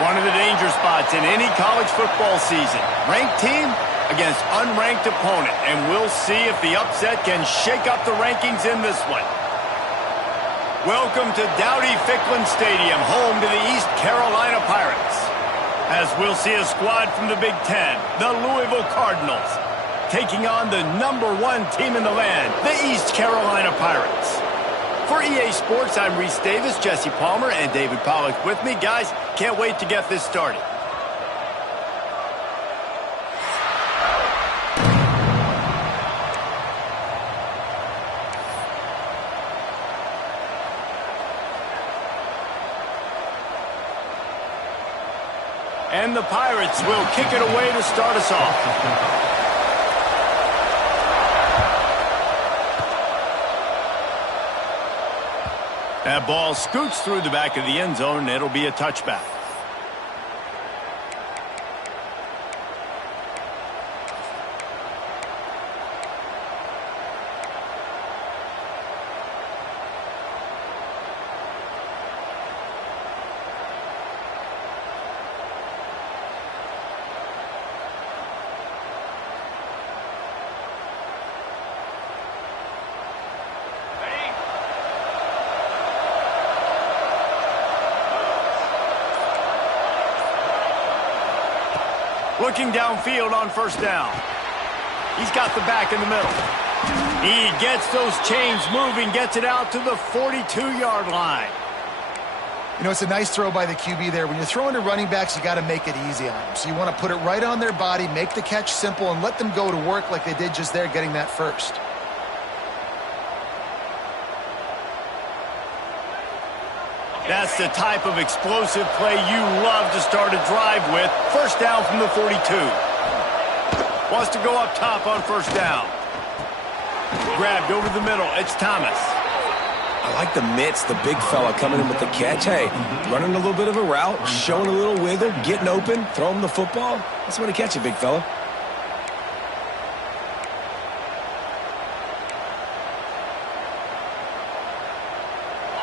One of the danger spots in any college football season. Ranked team against unranked opponent. And we'll see if the upset can shake up the rankings in this one. Welcome to Dowdy-Ficklin Stadium, home to the East Carolina Pirates. As we'll see a squad from the Big Ten, the Louisville Cardinals, taking on the #1 team in the land, the East Carolina Pirates. For EA Sports, I'm Reese Davis, Jesse Palmer, and David Pollack with me. Guys, can't wait to get this started. And the Pirates will kick it away to start us off. That ball scoots through the back of the end zone, and it'll be a touchback. Looking downfield on first down. He's got the back in the middle. He gets those chains moving, gets it out to the 42-yard line. You know, it's a nice throw by the QB there. When you're throwing to running backs, you got to make it easy on them. So you want to put it right on their body, make the catch simple, and let them go to work like they did just there, getting that first. That's the type of explosive play you love to start a drive with. First down from the 42. Wants to go up top on first down. Grabbed over the middle. It's Thomas. I like the mitts, the big fella coming in with the catch. Hey, running a little bit of a route, showing a little wiggle, getting open, throwing the football. That's the way to catch it, big fella.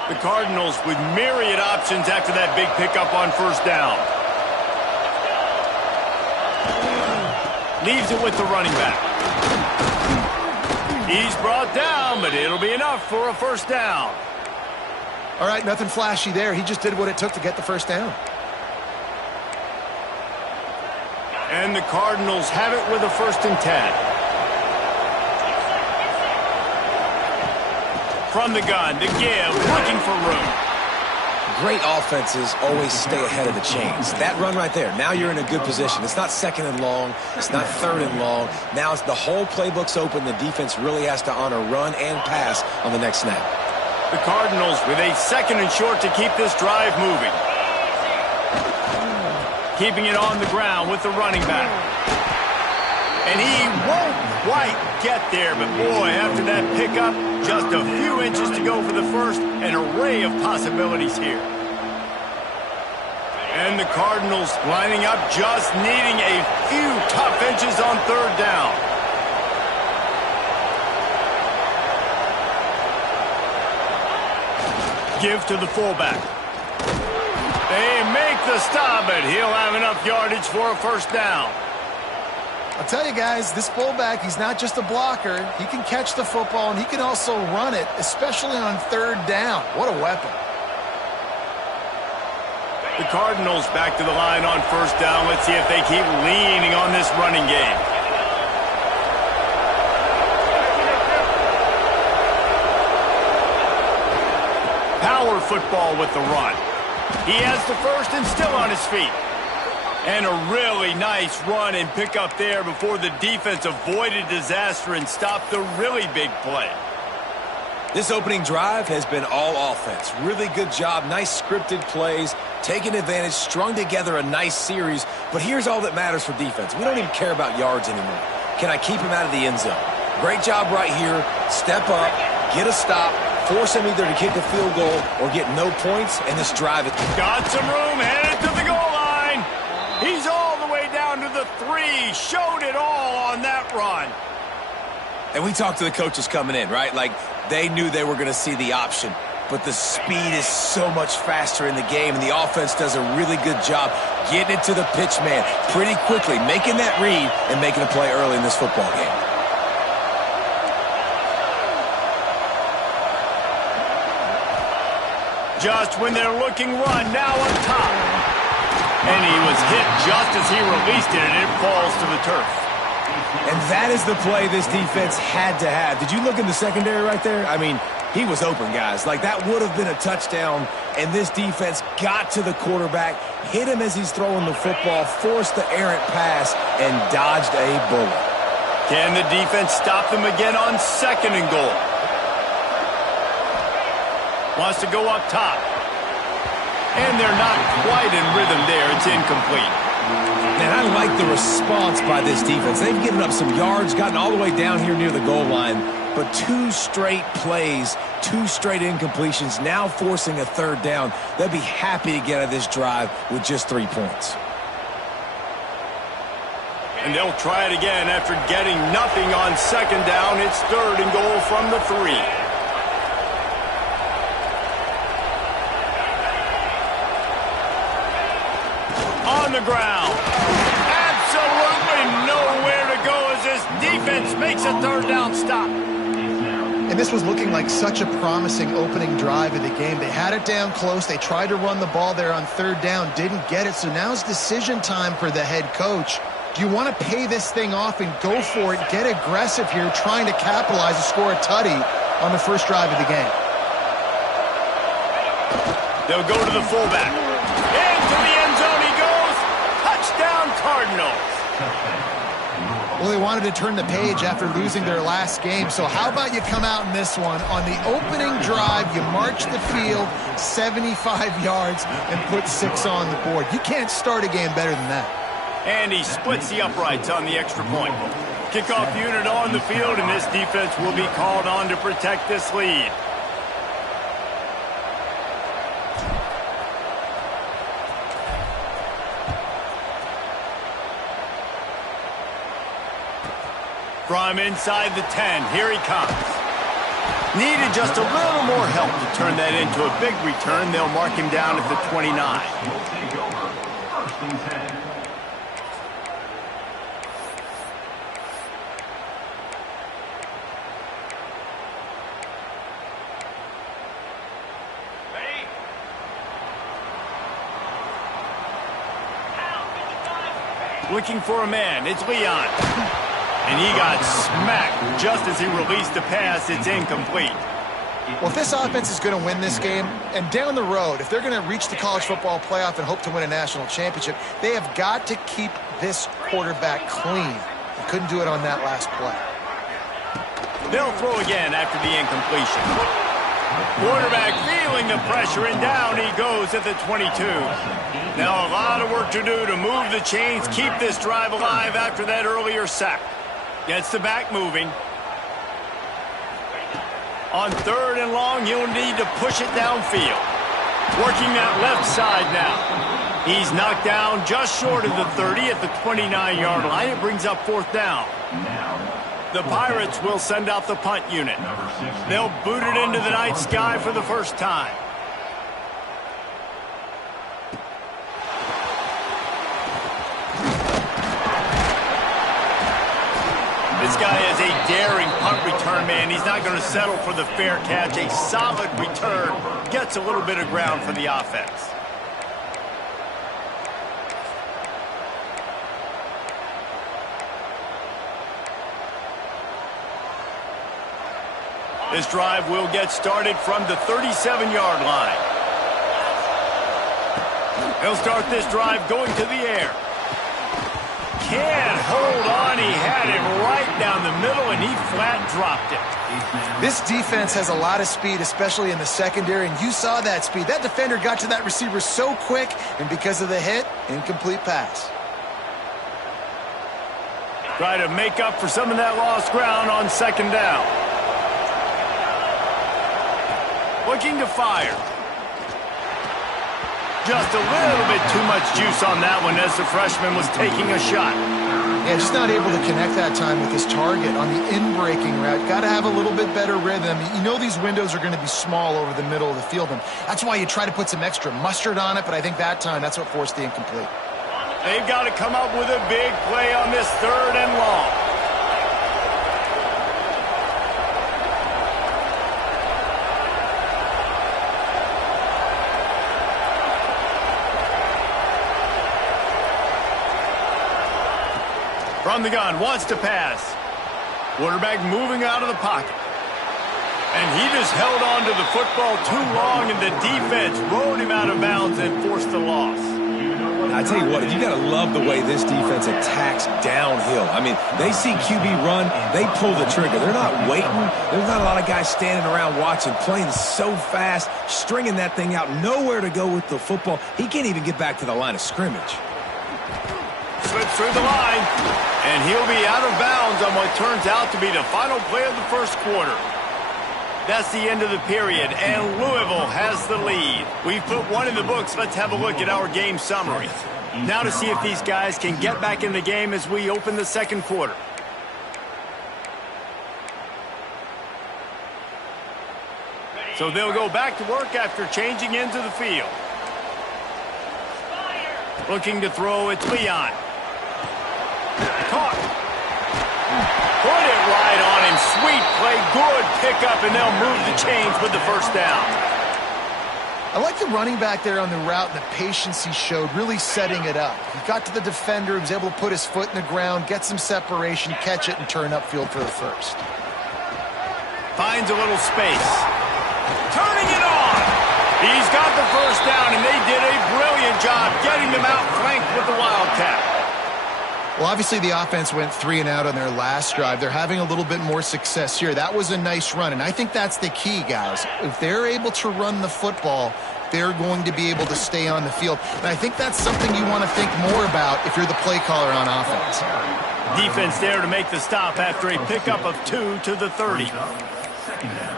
The Cardinals with myriad options after that big pickup on first down. Leaves it with the running back. He's brought down, but it'll be enough for a first down. All right, nothing flashy there. He just did what it took to get the first down. And the Cardinals have it with a 1st and 10. From the gun to give, looking for room. Great offenses always stay ahead of the chains. That run right there, now you're in a good position. It's not 2nd and long. It's not 3rd and long. Now it's the whole playbook's open. The defense really has to honor run and pass on the next snap. The Cardinals with a 2nd and short to keep this drive moving. Keeping it on the ground with the running back. And he won't quite get there, but boy, after that pickup, just a few inches to go for the first. An array of possibilities here. And the Cardinals lining up, just needing a few tough inches on 3rd down. Give to the fullback. They make the stop, but he'll have enough yardage for a first down. I'll tell you guys, this fullback, he's not just a blocker. He can catch the football, and he can also run it, especially on 3rd down. What a weapon. The Cardinals back to the line on first down. Let's see if they keep leaning on this running game. Power football with the run. He has the first and still on his feet. And a really nice run and pick up there before the defense avoided disaster and stopped the really big play. This opening drive has been all offense. Really good job, nice scripted plays, taking advantage, strung together a nice series. But here's all that matters for defense. We don't even care about yards anymore. Can I keep him out of the end zone? Great job right here. Step up, get a stop, force him either to kick a field goal or get no points, and this drive is... Got some room, headed to the goal line. He's all the way down to the 3. Showed it all on that run. And we talked to the coaches coming in, right? Like, they knew they were going to see the option. but the speed is so much faster in the game, and the offense does a really good job getting it to the pitch man pretty quickly, making that read and making a play early in this football game. Just when they're looking run, now on top. And he was hit just as he released it, and it falls to the turf. And that is the play this defense had to have. Did you look in the secondary right there? I mean, he was open, guys. Like, that would have been a touchdown, and this defense got to the quarterback, hit him as he's throwing the football, forced the errant pass, and dodged a bullet. Can the defense stop them again on 2nd and goal? Wants to go up top. And they're not quite in rhythm there. It's incomplete. And I like the response by this defense. They've given up some yards, gotten all the way down here near the goal line, but 2 straight plays, 2 straight incompletions, now forcing a 3rd down. They'll be happy to get out of this drive with just 3 points. And they'll try it again after getting nothing on 2nd down. It's 3rd and goal from the 3. On the ground. Absolutely nowhere to go as this defense makes a 3rd down stop. And this was looking like such a promising opening drive of the game. They had it down close. They tried to run the ball there on 3rd down, didn't get it. So now it's decision time for the head coach. Do you want to pay this thing off and go for it, get aggressive here, trying to capitalize and score a tutty on the first drive of the game? They'll go to the fullback. Into the end zone he goes. Touchdown Cardinals. Well, they wanted to turn the page after losing their last game, so how about you come out in this one? On the opening drive, you march the field 75 yards and put 6 on the board. You can't start a game better than that. And he splits the uprights on the extra point. Kickoff unit on the field, and this defense will be called on to protect this lead. From inside the 10, here he comes. Needed just a little more help to turn that into a big return. They'll mark him down at the 29. Looking for a man. It's Leon. And he got smacked just as he released the pass. It's incomplete. Well, if this offense is going to win this game, and down the road, if they're going to reach the college football playoff and hope to win a national championship, they have got to keep this quarterback clean. They couldn't do it on that last play. They'll throw again after the incompletion. Quarterback feeling the pressure, and down he goes at the 22. Now a lot of work to do to move the chains, keep this drive alive after that earlier sack. Gets the back moving. On 3rd and long, he'll need to push it downfield. Working that left side now. He's knocked down just short of the 30 at the 29-yard line. It brings up 4th down. The Pirates will send out the punt unit. They'll boot it into the night sky for the first time. This guy is a daring punt return man. He's not going to settle for the fair catch. A solid return. Gets a little bit of ground for the offense. This drive will get started from the 37-yard line. He'll start this drive going to the air. Can't hold on. He had it right down the middle, and he flat dropped it. This defense has a lot of speed, especially in the secondary, and you saw that speed. That defender got to that receiver so quick, and because of the hit, incomplete pass. Try to make up for some of that lost ground on 2nd down. Looking to fire. Just a little bit too much juice on that one as the freshman was taking a shot. Yeah, just not able to connect that time with his target on the in-breaking route. Got to have a little bit better rhythm. You know these windows are going to be small over the middle of the field, and that's why you try to put some extra mustard on it, but I think that time that's what forced the incomplete. They've got to come up with a big play on this 3rd and long. From the gun, wants to pass. Quarterback moving out of the pocket. And he just held on to the football too long, and the defense rode him out of bounds and forced the loss. I tell you what, you got to love the way this defense attacks downhill. I mean, they see QB run, they pull the trigger. They're not waiting. There's not a lot of guys standing around watching, playing so fast, stringing that thing out, nowhere to go with the football. He can't even get back to the line of scrimmage. Slips through the line, and he'll be out of bounds on what turns out to be the final play of the first quarter. That's the end of the period, and Louisville has the lead. We've put one in the books. Let's have a look at our game summary. Now to see if these guys can get back in the game as we open the second quarter. So they'll go back to work after changing into the field. Looking to throw, it's Leon. Caught. Put it right on him. Sweet play. Good pickup, and they'll move the chains with the first down. I like the running back there on the route and the patience he showed, really setting it up. He got to the defender, he was able to put his foot in the ground, get some separation, catch it, and turn upfield for the first. Finds a little space. Turning it on. He's got the first down, and they did a brilliant job getting them out flanked with the Wildcat. Well, obviously the offense went 3 and out on their last drive. They're having a little bit more success here. That was a nice run, and I think that's the key, guys. If they're able to run the football, they're going to be able to stay on the field. And I think that's something you want to think more about if you're the play caller on offense. Defense there to make the stop after a pickup of 2 to the 30.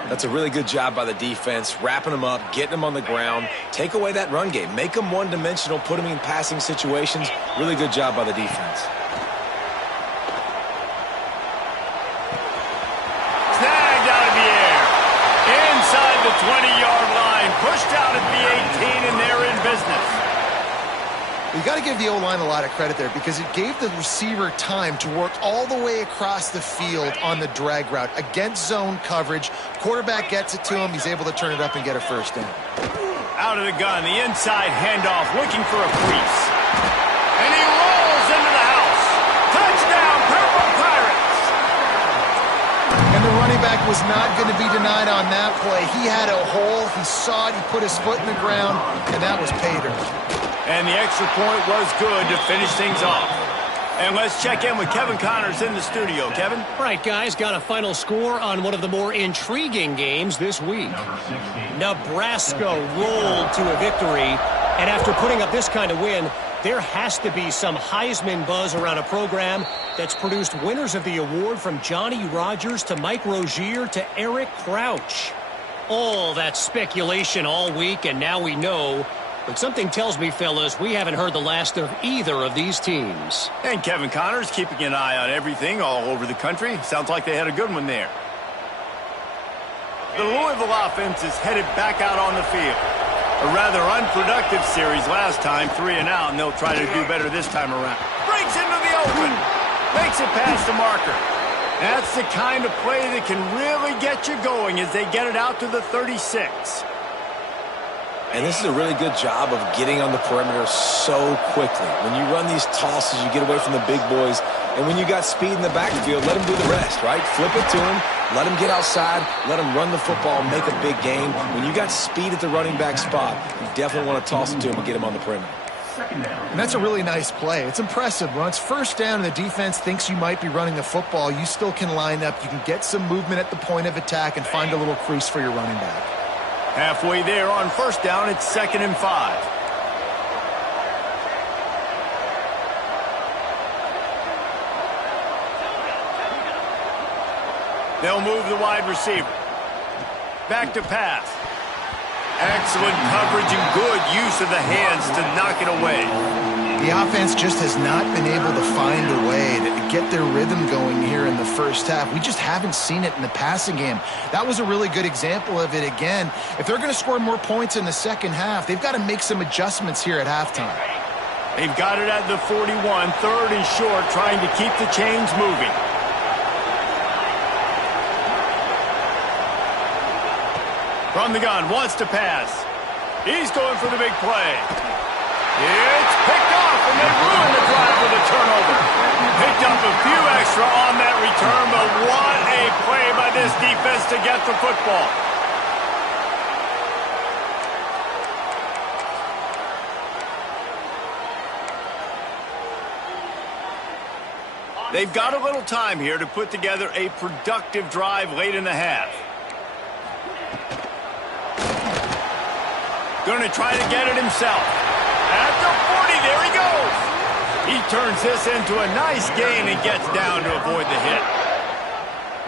That's a really good job by the defense, wrapping them up, getting them on the ground. Take away that run game. Make them one-dimensional, put them in passing situations. Really good job by the defense. Snagged out of the air. Inside the 20-yard line. Pushed out at the 18, and they're in business. You got to give the O-line a lot of credit there because it gave the receiver time to work all the way across the field on the drag route against zone coverage. Quarterback gets it to him. He's able to turn it up and get a first down. Out of the gun, the inside handoff, looking for a crease. And he rolls into the house. Touchdown, Purple Pirates! And the running back was not going to be denied on that play. He had a hole. He saw it. He put his foot in the ground, and that was pay dirt. And the extra point was good to finish things off. And let's check in with Kevin Connors in the studio. Kevin? All right, guys, got a final score on one of the more intriguing games this week. Nebraska rolled to a victory, and after putting up this kind of win, there has to be some Heisman buzz around a program that's produced winners of the award from Johnny Rodgers to Mike Rozier to Eric Crouch. All that speculation all week, and now we know. But something tells me, fellas, we haven't heard the last of either of these teams. And Kevin Connors keeping an eye on everything all over the country. Sounds like they had a good one there. The Louisville offense is headed back out on the field. A rather unproductive series last time, 3 and out, and they'll try to do better this time around. Breaks into the open. Makes it past the marker. That's the kind of play that can really get you going as they get it out to the 36. And this is a really good job of getting on the perimeter so quickly. When you run these tosses, you get away from the big boys. And when you got speed in the backfield, let them do the rest, right? Flip it to them, let them get outside, let them run the football, make a big game. When you got speed at the running back spot, you definitely want to toss it to them and get them on the perimeter. And that's a really nice play. It's impressive. When it's first down and the defense thinks you might be running the football, you still can line up. You can get some movement at the point of attack and find a little crease for your running back. Halfway there on first down, it's 2nd and 5. They'll move the wide receiver. Back to pass. Excellent coverage and good use of the hands to knock it away. The offense just has not been able to find a way to get their rhythm going here in the first half. We just haven't seen it in the passing game. That was a really good example of it again. If they're going to score more points in the second half, they've got to make some adjustments here at halftime. They've got it at the 41, third and short, trying to keep the chains moving. From the gun, wants to pass. He's going for the big play. It's picked off, and they ruin the drive with a turnover. Picked up a few extra on that return, but what a play by this defense to get the football. They've got a little time here to put together a productive drive late in the half. Going to try to get it himself. At the 40, there he goes. He turns this into a nice gain and gets down to avoid the hit.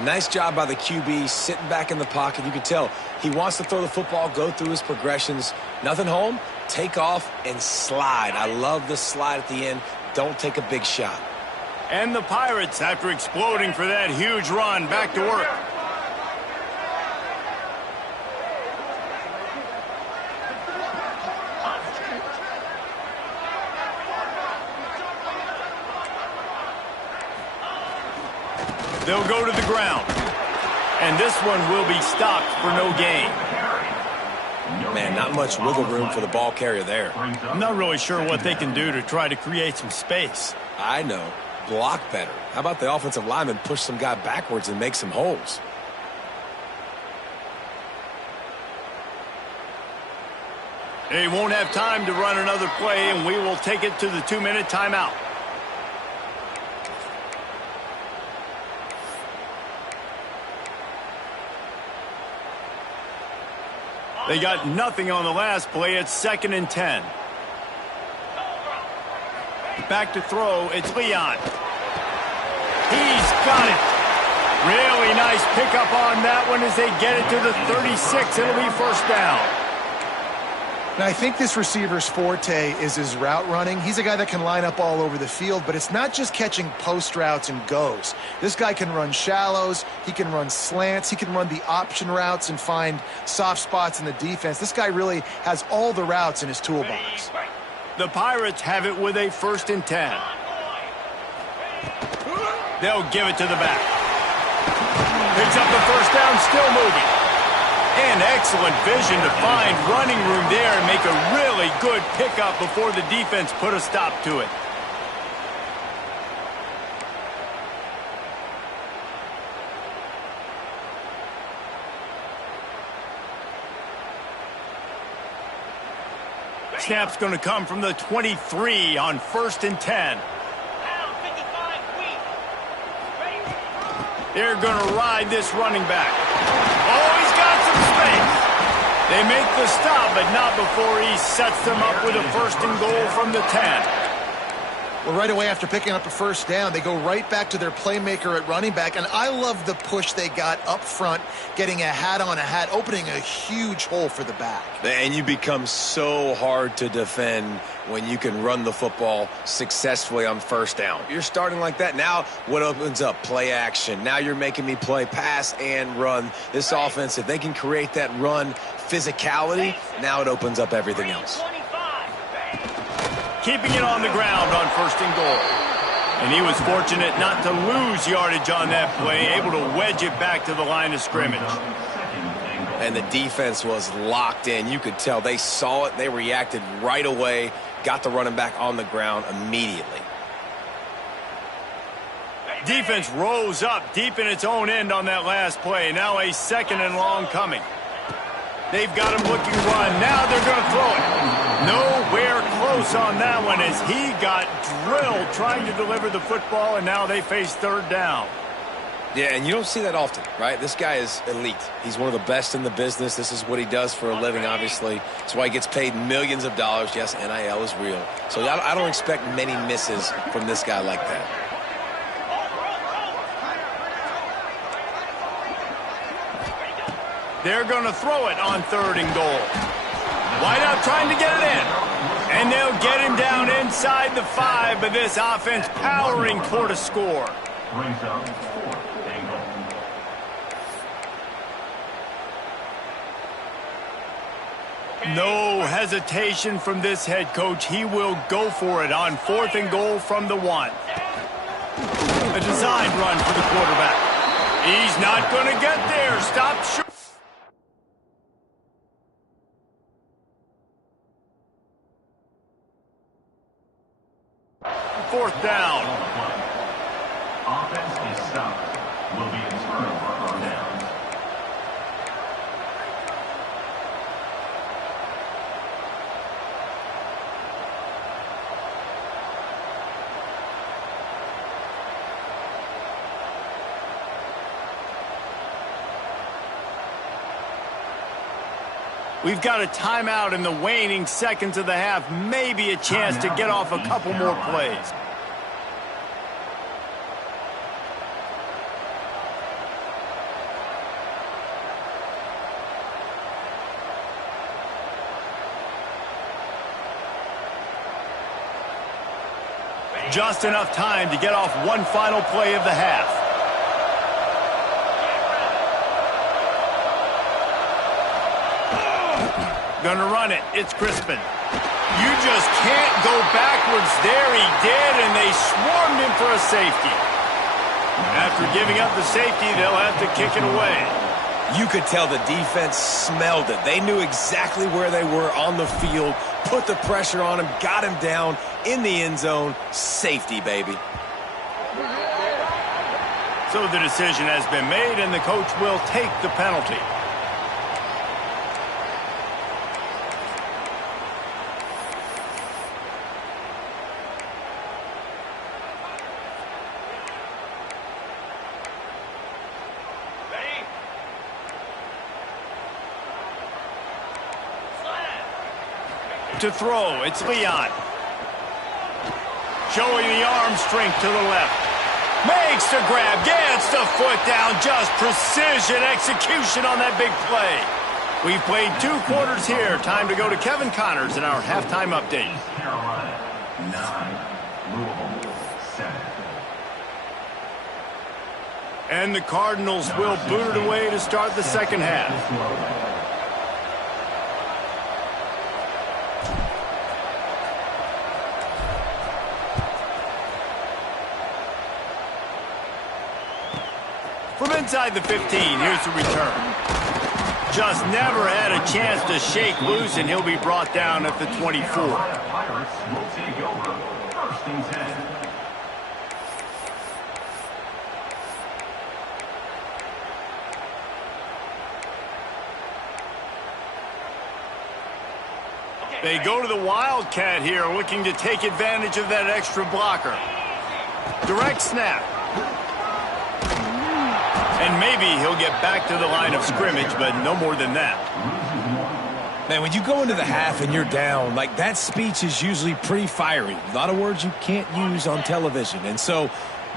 Nice job by the QB, sitting back in the pocket. You can tell he wants to throw the football, go through his progressions. Nothing home, take off and slide. I love the slide at the end. Don't take a big shot. And the Pirates, after exploding for that huge run, back to work. They'll go to the ground. And this one will be stopped for no gain. Man, not much wiggle room for the ball carrier there. I'm not really sure what they can do to try to create some space. I know. Block better. How about the offensive lineman push some guy backwards and make some holes? They won't have time to run another play, and we will take it to the 2-minute timeout. They got nothing on the last play. It's 2nd and 10. Back to throw. It's Leon. He's got it. Really nice pickup on that one as they get it to the 36. It'll be first down. Now, I think this receiver's forte is his route running. He's a guy that can line up all over the field, but it's not just catching post routes and goes. This guy can run shallows, he can run slants, he can run the option routes and find soft spots in the defense. This guy really has all the routes in his toolbox. The Pirates have it with a 1st and 10. They'll give it to the back. Picks up the first down, still moving. And excellent vision to find running room there and make a really good pickup before the defense put a stop to it. Snap's going to come from the 23 on 1st and 10. They're going to ride this running back. Oh, he's got some space. They make the stop, but not before he sets them up with a 1st and goal from the 10. Well, right away after picking up a first down, they go right back to their playmaker at running back. And I love the push they got up front, getting a hat on a hat, opening a huge hole for the back. And you become so hard to defend when you can run the football successfully on first down. You're starting like that. Now what opens up? Play action. Now you're making me play pass and run. This offense, if they can create that run physicality, now it opens up everything else. Keeping it on the ground on 1st and goal. And he was fortunate not to lose yardage on that play, able to wedge it back to the line of scrimmage. And the defense was locked in. You could tell they saw it. They reacted right away, got the running back on the ground immediately. Defense rose up deep in its own end on that last play. Now a 2nd and long coming. They've got him looking run. Now they're going to throw it. Nowhere close on that one as he got drilled trying to deliver the football, and now they face 3rd down. Yeah, and you don't see that often, right? This guy is elite. He's one of the best in the business. This is what he does for a living, obviously. That's why he gets paid millions of dollars. Yes, NIL is real. So I don't expect many misses from this guy like that. They're going to throw it on 3rd and goal. Wide out trying to get it in. And they'll get him down inside the 5, but this offense powering toward a score. Brings up 4th and goal. No hesitation from this head coach. He will go for it on 4th and goal from the 1. A designed run for the quarterback. He's not going to get there. Stop short. 4th down. Offense is stopped. Will be a turnover on downs. We've got a timeout in the waning seconds of the half. Maybe a chance to get off a couple more plays. Just enough time to get off one final play of the half. Gonna run it. It's Crispin. You just can't go backwards there. He did, and they swarmed him for a safety. After giving up the safety, they'll have to kick it away. You could tell the defense smelled it. They knew exactly where they were on the field, put the pressure on him, got him down in the end zone. Safety, baby. So the decision has been made, and the coach will take the penalty. To throw, it's Leon. Showing the arm strength to the left. Makes the grab, gets the foot down. Just precision execution on that big play. We've played 2 quarters here. Time to go to Kevin Connors in our halftime update. Carolina 9, Louisville 7. And the Cardinals will boot it away to start the second half. From inside the 15, here's the return. Just never had a chance to shake loose, and he'll be brought down at the 24. Pirates will take over 1st and 10. They go to the Wildcat here, looking to take advantage of that extra blocker. Direct snap. And maybe he'll get back to the line of scrimmage, but no more than that. Man, when you go into the half and you're down, like that speech is usually pretty fiery. A lot of words you can't use on television. And so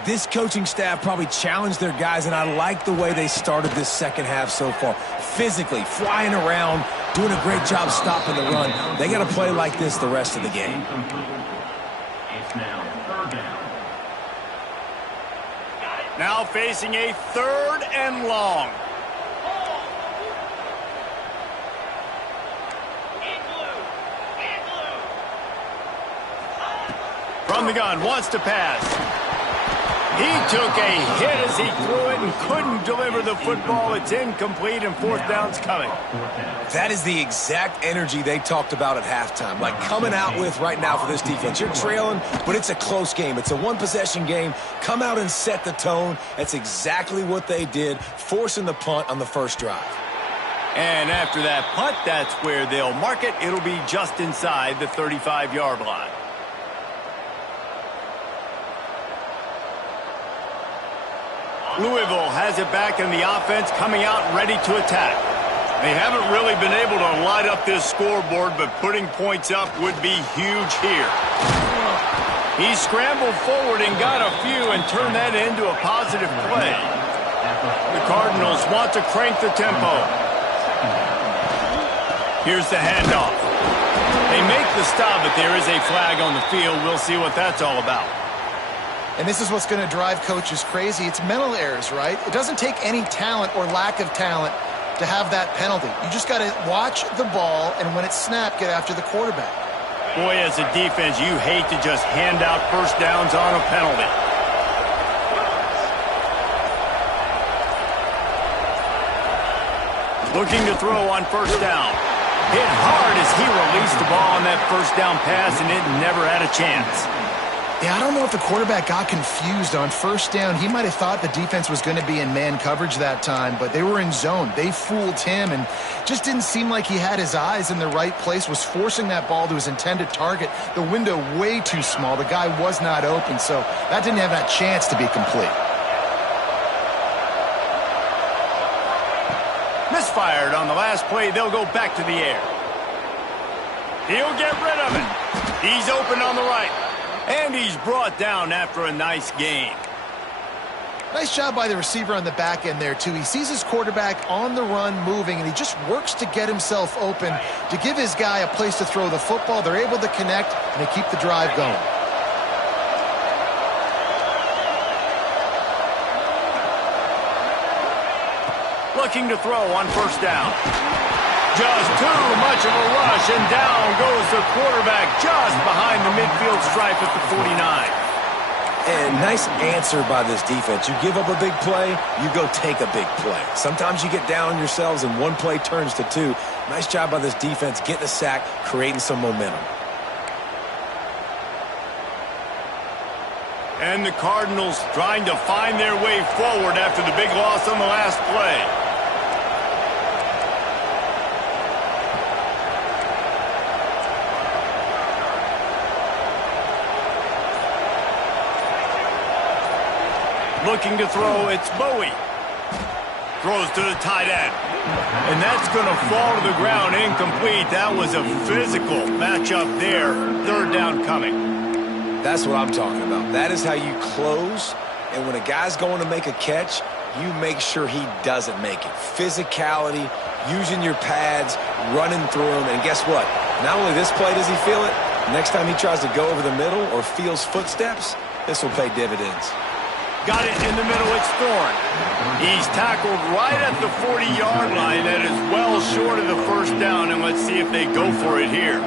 this coaching staff probably challenged their guys, and I like the way they started this second half so far. Physically, flying around, doing a great job stopping the run. They got to play like this the rest of the game. It's now 3rd down. Now facing a 3rd and long. From the gun, wants to pass. He took a hit as he threw it and couldn't deliver the football. It's incomplete, and 4th down's coming. That is the exact energy they talked about at halftime, like coming out with right now for this defense. You're trailing, but it's a close game. It's a one-possession game. Come out and set the tone. That's exactly what they did, forcing the punt on the first drive. And after that punt, that's where they'll mark it. It'll be just inside the 35-yard line. Louisville has it back in the offense, coming out ready to attack. They haven't really been able to light up this scoreboard, but putting points up would be huge here. He scrambled forward and got a few and turned that into a positive play. The Cardinals want to crank the tempo. Here's the handoff. They make the stop, but there is a flag on the field. We'll see what that's all about. And this is what's going to drive coaches crazy. It's mental errors, right? It doesn't take any talent or lack of talent to have that penalty. You just got to watch the ball, and when it's snapped, get after the quarterback. Boy, as a defense, you hate to just hand out first downs on a penalty. Looking to throw on first down. Hit hard as he released the ball on that first down pass, and it never had a chance. Yeah, I don't know if the quarterback got confused on first down. He might have thought the defense was going to be in man coverage that time, but they were in zone. They fooled him and just didn't seem like he had his eyes in the right place, was forcing that ball to his intended target. The window way too small. The guy was not open, so that didn't have that chance to be complete. Misfired on the last play. They'll go back to the air. He'll get rid of it. He's open on the right. And he's brought down after a nice gain. Nice job by the receiver on the back end there, too. He sees his quarterback on the run moving, and he just works to get himself open to give his guy a place to throw the football. They're able to connect, and they keep the drive going. Looking to throw on first down. Just too much of a rush, and down goes the quarterback just behind the midfield stripe at the 49. And nice answer by this defense. You give up a big play, you go take a big play. Sometimes you get down on yourselves and one play turns to two. Nice job by this defense getting a sack, creating some momentum. And the Cardinals trying to find their way forward after the big loss on the last play. Looking to throw, it's Bowie. Throws to the tight end. And that's going to fall to the ground incomplete. That was a physical matchup there. Third down coming. That's what I'm talking about. That is how you close. And when a guy's going to make a catch, you make sure he doesn't make it. Physicality, using your pads, running through them. And guess what? Not only this play does he feel it, next time he tries to go over the middle or feels footsteps, this will pay dividends. Got it in the middle, it's Thorne. He's tackled right at the 40-yard line. That is well short of the first down, and let's see if they go for it here.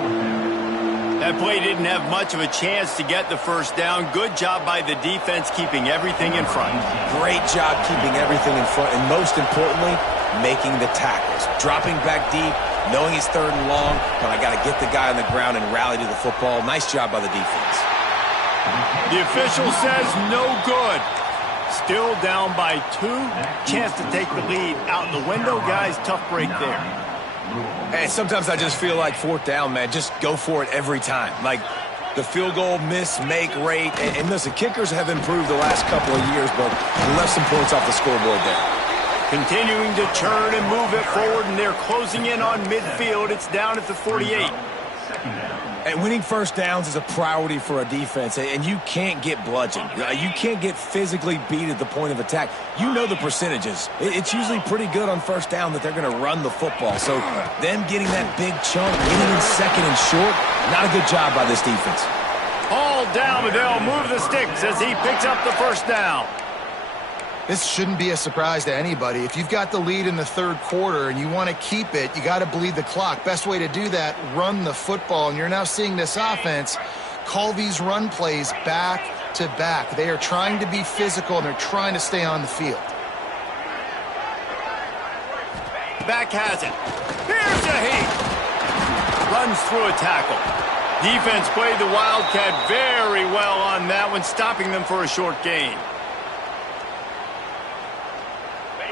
That play didn't have much of a chance to get the first down. Good job by the defense keeping everything in front. Great job keeping everything in front, and most importantly, making the tackles. Dropping back deep, knowing he's third and long, but I got to get the guy on the ground and rally to the football. Nice job by the defense. The official says no good. Still down by 2. Chance to take the lead out the window. Guys, tough break there. And sometimes I just feel like fourth down, man. Just go for it every time. Like the field goal miss-make rate. And listen, kickers have improved the last couple of years, but we left some points off the scoreboard there. Continuing to turn and move it forward, and they're closing in on midfield. It's down at the 48. And winning first downs is a priority for a defense, and you can't get bludgeoned. You can't get physically beat at the point of attack. You know the percentages. It's usually pretty good on first down that they're going to run the football. So them getting that big chunk, getting in second and short, not a good job by this defense. All down, but they'll move the sticks as he picks up the first down. This shouldn't be a surprise to anybody. If you've got the lead in the third quarter and you want to keep it, you got to bleed the clock. Best way to do that, run the football. And you're now seeing this offense call these run plays back to back. They are trying to be physical, and they're trying to stay on the field. Back has it. Here's a heat. Runs through a tackle. Defense played the Wildcat very well on that one, stopping them for a short gain.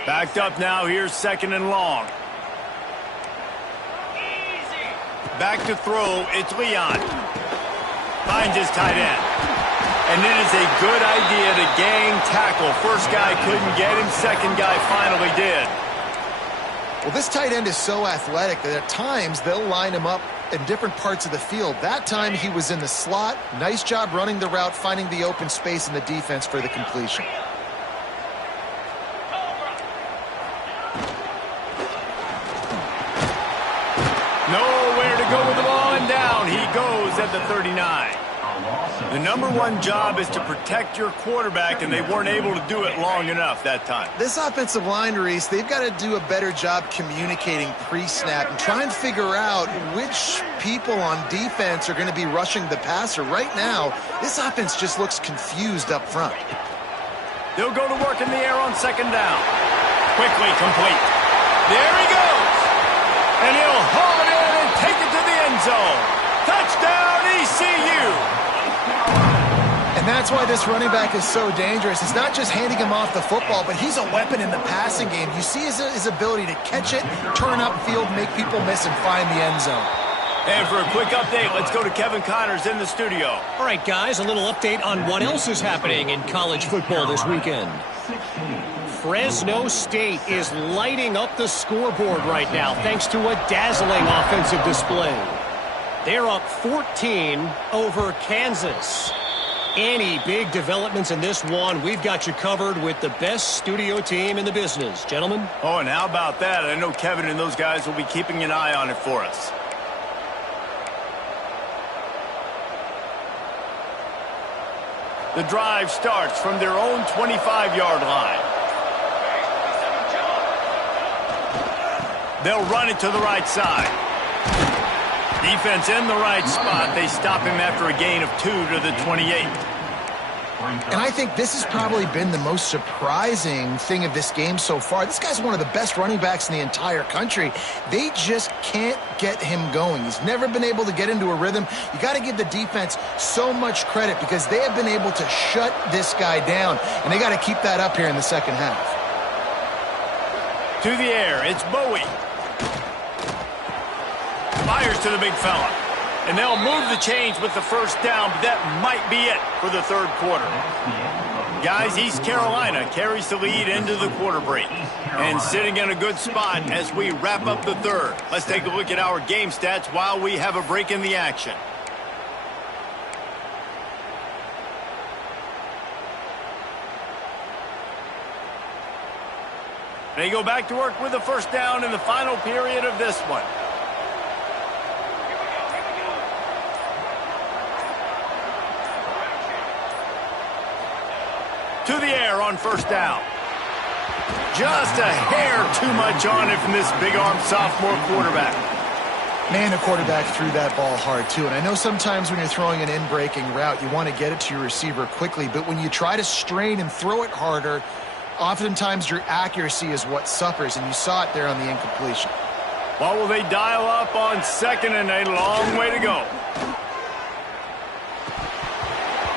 Backed up now, here's second and long. Back to throw, it's Leon. Finds his tight end. And it is a good idea to gang tackle. First guy couldn't get him, second guy finally did. Well, this tight end is so athletic that at times they'll line him up in different parts of the field. That time he was in the slot. Nice job running the route, finding the open space in the defense for the completion. Nowhere to go with the ball, and down at the 39. The number one job is to protect your quarterback, and they weren't able to do it long enough that time. This offensive line, Reese, they've got to do a better job communicating pre-snap and try and figure out which people on defense are going to be rushing the passer. Right now, this offense just looks confused up front. They'll go to work in the air on second down. Quickly complete. There he goes. And he'll haul it in and take it to the end zone. Touchdown, ECU. And that's why this running back is so dangerous. It's not just handing him off the football, but he's a weapon in the passing game. You see his ability to catch it, turn upfield, make people miss, and find the end zone. And for a quick update, let's go to Kevin Connors in the studio. All right, guys, a little update on what else is happening in college football this weekend. Fresno State is lighting up the scoreboard right now thanks to a dazzling offensive display. They're up 14 over Kansas. Any big developments in this one, we've got you covered with the best studio team in the business. Gentlemen? Oh, and how about that? I know Kevin and those guys will be keeping an eye on it for us. The drive starts from their own 25-yard line. They'll run it to the right side. Defense in the right spot. They stop him after a gain of 2 to the 28. And I think this has probably been the most surprising thing of this game so far. This guy's one of the best running backs in the entire country. They just can't get him going. He's never been able to get into a rhythm. You got to give the defense so much credit because they have been able to shut this guy down, and they got to keep that up here in the second half. To the air, it's Bowie. Fires to the big fella. And they'll move the chains with the first down, but that might be it for the third quarter. Guys, East Carolina carries the lead into the quarter break. And sitting in a good spot as we wrap up the third. Let's take a look at our game stats while we have a break in the action. They go back to work with the first down in the final period of this one. To the air on first down. Just a hair too much on it from this big-armed sophomore quarterback. Man, the quarterback threw that ball hard, too. And I know sometimes when you're throwing an in-breaking route, you want to get it to your receiver quickly. But when you try to strain and throw it harder, oftentimes your accuracy is what suffers. And you saw it there on the incompletion. What will they dial up on second and a long way to go?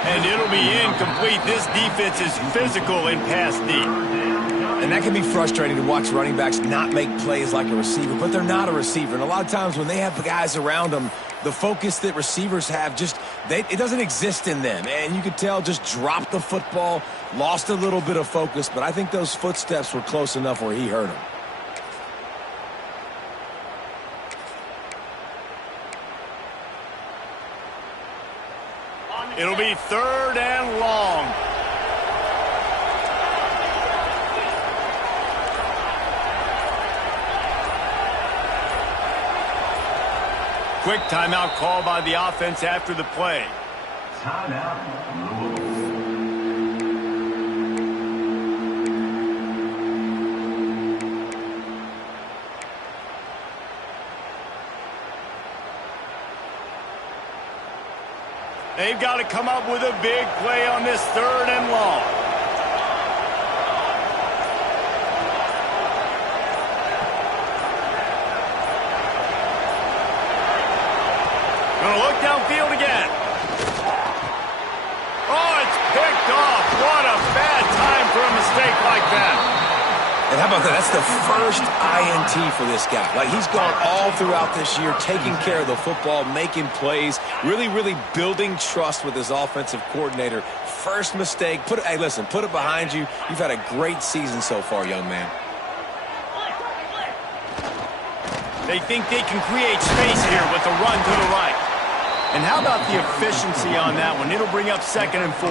And it'll be incomplete. This defense is physical in pass deep. And that can be frustrating to watch running backs not make plays like a receiver, but they're not a receiver. And a lot of times when they have the guys around them, the focus that receivers have it doesn't exist in them. And you could tell just dropped the football, lost a little bit of focus, but I think those footsteps were close enough where he hurt him. It'll be third and long. Quick timeout call by the offense after the play. Timeout, Louisville. They've got to come up with a big play on this third and long. Gonna look downfield again. Oh, it's picked off. What a bad time for a mistake like that. And how about that? That's the first INT for this guy. Like, he's gone all throughout this year, taking care of the football, making plays, really building trust with his offensive coordinator. First mistake. Hey, listen, put it behind you. You've had a great season so far, young man. They think they can create space here with the run to the right. And how about the efficiency on that one? It'll bring up 2nd and 4.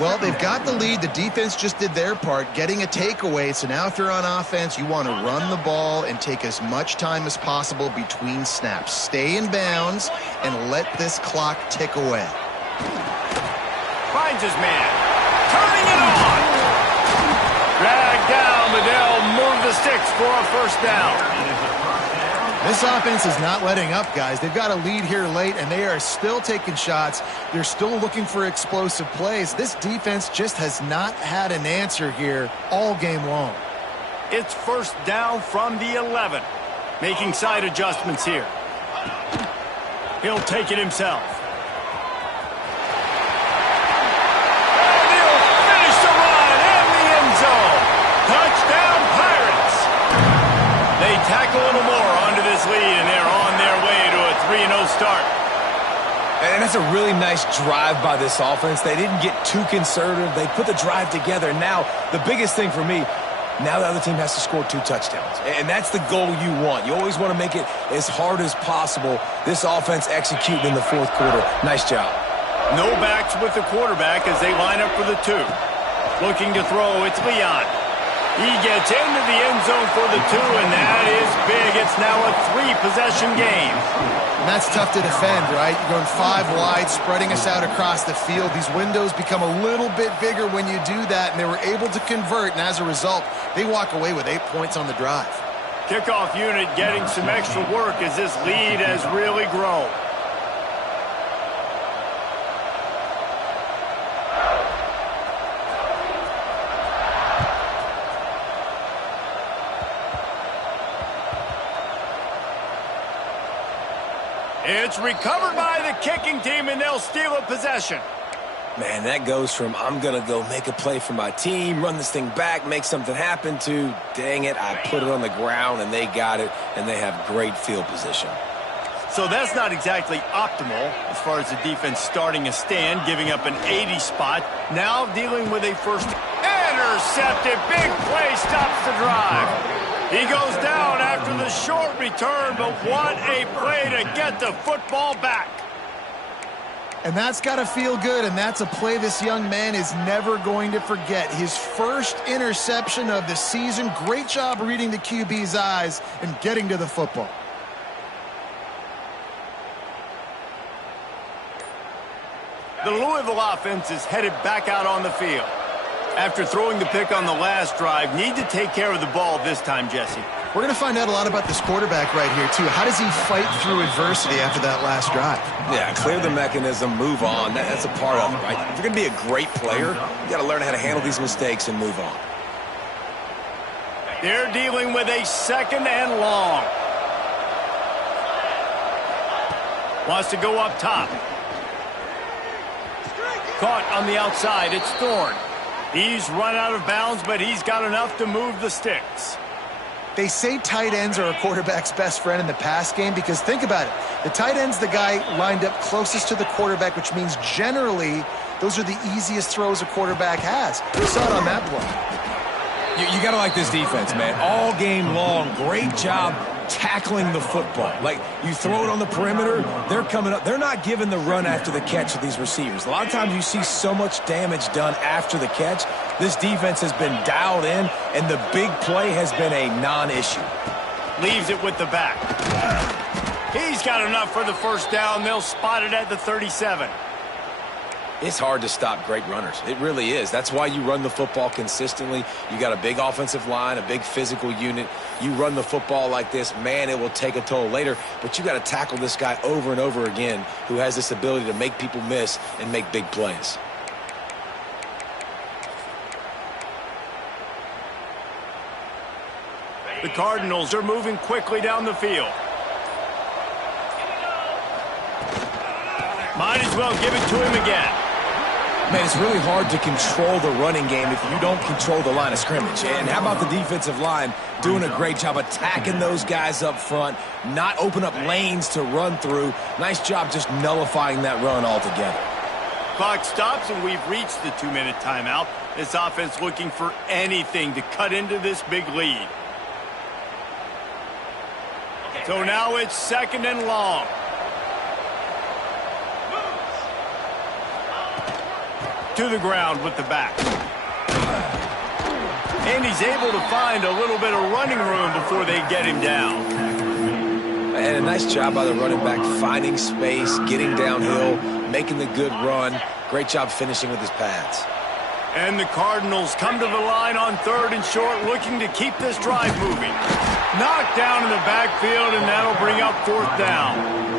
Well, they've got the lead. The defense just did their part, getting a takeaway. So now if you're on offense, you want to run the ball and take as much time as possible between snaps. Stay in bounds and let this clock tick away. Finds his man. Turning it on. Dragged down, but they'll move the sticks for a first down. This offense is not letting up, guys. They've got a lead here late, and they are still taking shots. They're still looking for explosive plays. This defense just has not had an answer here all game long. It's first down from the 11. Making side adjustments here. He'll take it himself. And he'll finish the run in the end zone. Touchdown, Pirates. They tack a little more onto this lead, and they're on their way to a 3-0 start. And that's a really nice drive by this offense. They didn't get too conservative. They put the drive together. Now, the biggest thing for me, now the other team has to score 2 touchdowns. And that's the goal you want. You always want to make it as hard as possible. This offense executing in the fourth quarter. Nice job. No backs with the quarterback as they line up for the 2. Looking to throw, it's Leon. He gets into the end zone for the 2, and that is big. It's now a 3-possession game. And that's tough to defend, right? You're going 5 wide, spreading us out across the field. These windows become a little bit bigger when you do that, and they were able to convert, and as a result, they walk away with 8 points on the drive. Kickoff unit getting some extra work as this lead has really grown. It's recovered by the kicking team, and they'll steal a possession. Man, that goes from I'm going to go make a play for my team, run this thing back, make something happen, to dang it, I put it on the ground, and they got it, and they have great field position. So that's not exactly optimal as far as the defense starting a stand, giving up an 80 spot. Now dealing with a first intercepted. Big play stops the drive. He goes down after the short return, but what a play to get the football back. And that's got to feel good, and that's a play this young man is never going to forget. His first interception of the season. Great job reading the QB's eyes and getting to the football. The Louisville offense is headed back out on the field. After throwing the pick on the last drive, need to take care of the ball this time, Jesse. We're going to find out a lot about this quarterback right here, too. How does he fight through adversity after that last drive? Yeah, clear the mechanism, move on. That's a part of it, right? If you're going to be a great player, you got to learn how to handle these mistakes and move on. They're dealing with a 2nd and long. Wants to go up top. Caught on the outside. It's Thorne. He's run out of bounds, but he's got enough to move the sticks. They say tight ends are a quarterback's best friend in the pass game because think about it. The tight end's the guy lined up closest to the quarterback, which means generally those are the easiest throws a quarterback has. We saw it on that play. You got to like this defense, man. All game long, great job tackling the football. Like, you throw it on the perimeter, they're coming up. They're not giving the run after the catch to these receivers. A lot of times you see so much damage done after the catch. This defense has been dialed in, and the big play has been a non-issue. Leaves it with the back. He's got enough for the first down. They'll spot it at the 37. It's hard to stop great runners. It really is. That's why you run the football consistently. You got a big offensive line, a big physical unit. You run the football like this, man, it will take a toll later. But you got to tackle this guy over and over again who has this ability to make people miss and make big plays. The Cardinals are moving quickly down the field. Might as well give it to him again. Man, it's really hard to control the running game if you don't control the line of scrimmage. And how about the defensive line doing a great job attacking those guys up front, not open up lanes to run through. Nice job just nullifying that run altogether. Clock stops, and we've reached the 2-minute timeout. This offense looking for anything to cut into this big lead. So now it's 2nd and long. to the ground with the back. And he's able to find a little bit of running room before they get him down. And a nice job by the running back, finding space, getting downhill, making the good run. Great job finishing with his pads. And the Cardinals come to the line on 3rd and short, looking to keep this drive moving. Knocked down in the backfield, and that'll bring up 4th down.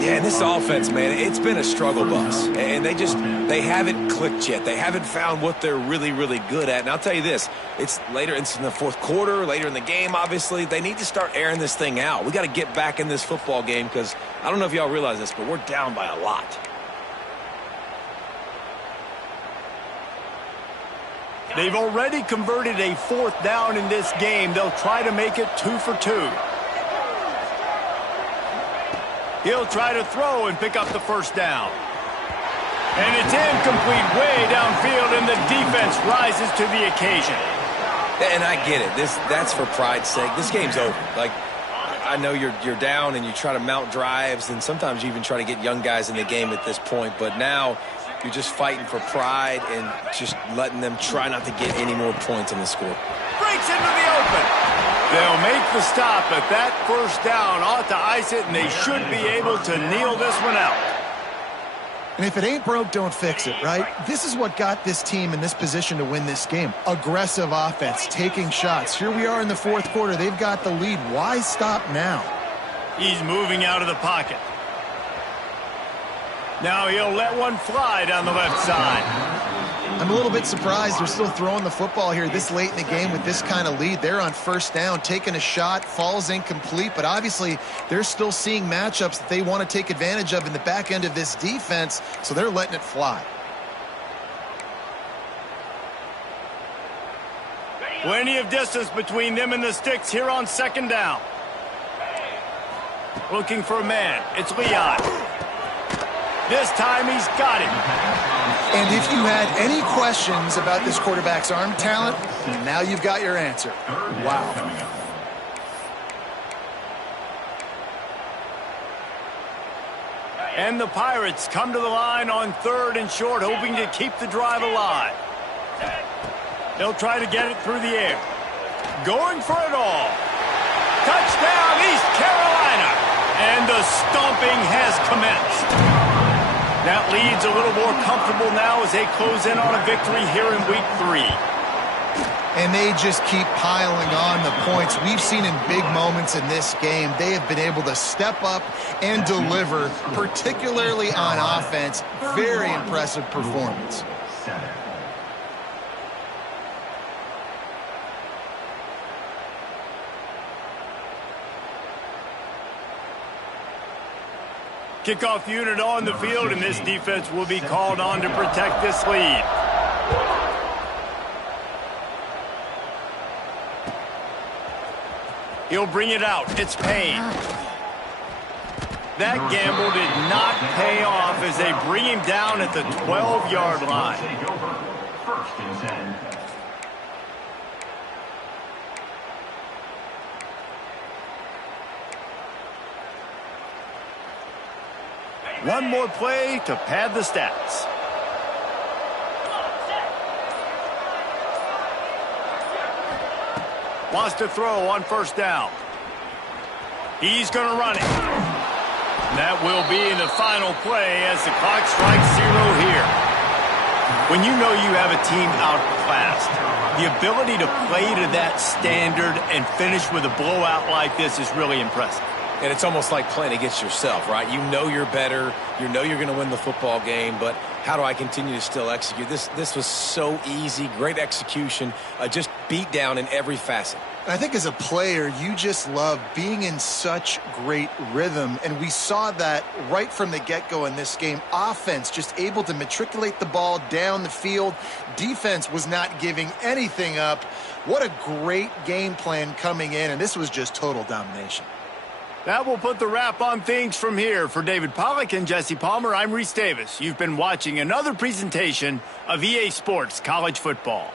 Yeah, and this offense, man, it's been a struggle bus. And they haven't clicked yet. They haven't found what they're really, really good at. And I'll tell you this, it's in the 4th quarter, later in the game, obviously. They need to start airing this thing out. We got to get back in this football game because I don't know if y'all realize this, but we're down by a lot. They've already converted a 4th down in this game. They'll try to make it 2 for 2. He'll try to throw and pick up the 1st down. And it's incomplete way downfield, and the defense rises to the occasion. And I get it. That's for pride's sake. This game's over. Like, I know you're down and you try to mount drives, and sometimes you even try to get young guys in the game at this point. But now you're just fighting for pride and just letting them try not to get any more points in the score. Breaks into the open. They'll make the stop, but that 1st down ought to ice it, and they should be able to kneel this one out. And if it ain't broke, don't fix it, right? This is what got this team in this position to win this game. Aggressive offense, taking shots. Here we are in the 4th quarter. They've got the lead. Why stop now? He's moving out of the pocket. Now he'll let one fly down the left side. I'm a little bit surprised they're still throwing the football here this late in the game with this kind of lead. They're on 1st down, taking a shot, falls incomplete, but obviously they're still seeing matchups that they want to take advantage of in the back end of this defense, so they're letting it fly. Plenty of distance between them and the sticks here on 2nd down. Looking for a man. It's Leon. This time he's got it. And if you had any questions about this quarterback's arm talent, now you've got your answer. Wow. And the Pirates come to the line on 3rd and short, hoping to keep the drive alive. They'll try to get it through the air. Going for it all. Touchdown, East Carolina. And the stomping has commenced. That lead's a little more comfortable now as they close in on a victory here in Week 3. And they just keep piling on the points. We've seen in big moments in this game, they have been able to step up and deliver, particularly on offense. Very impressive performance. Kickoff unit on the field, and this defense will be called on to protect this lead. He'll bring it out. It's Payne. That gamble did not pay off as they bring him down at the 12-yard line. First and 10. One more play to pad the stats. Wants to throw on 1st down. He's going to run it. That will be in the final play as the clock strikes 0 here. When you know you have a team outclassed, the ability to play to that standard and finish with a blowout like this is really impressive. And it's almost like playing against yourself, right? You know you're better. You know you're going to win the football game, but how do I continue to still execute? This was so easy, great execution, just beat down in every facet. I think as a player, you just love being in such great rhythm, and we saw that right from the get-go in this game. Offense just able to matriculate the ball down the field. Defense was not giving anything up. What a great game plan coming in, and this was just total domination. That will put the wrap on things from here. For David Pollack and Jesse Palmer, I'm Reese Davis. You've been watching another presentation of EA Sports College Football.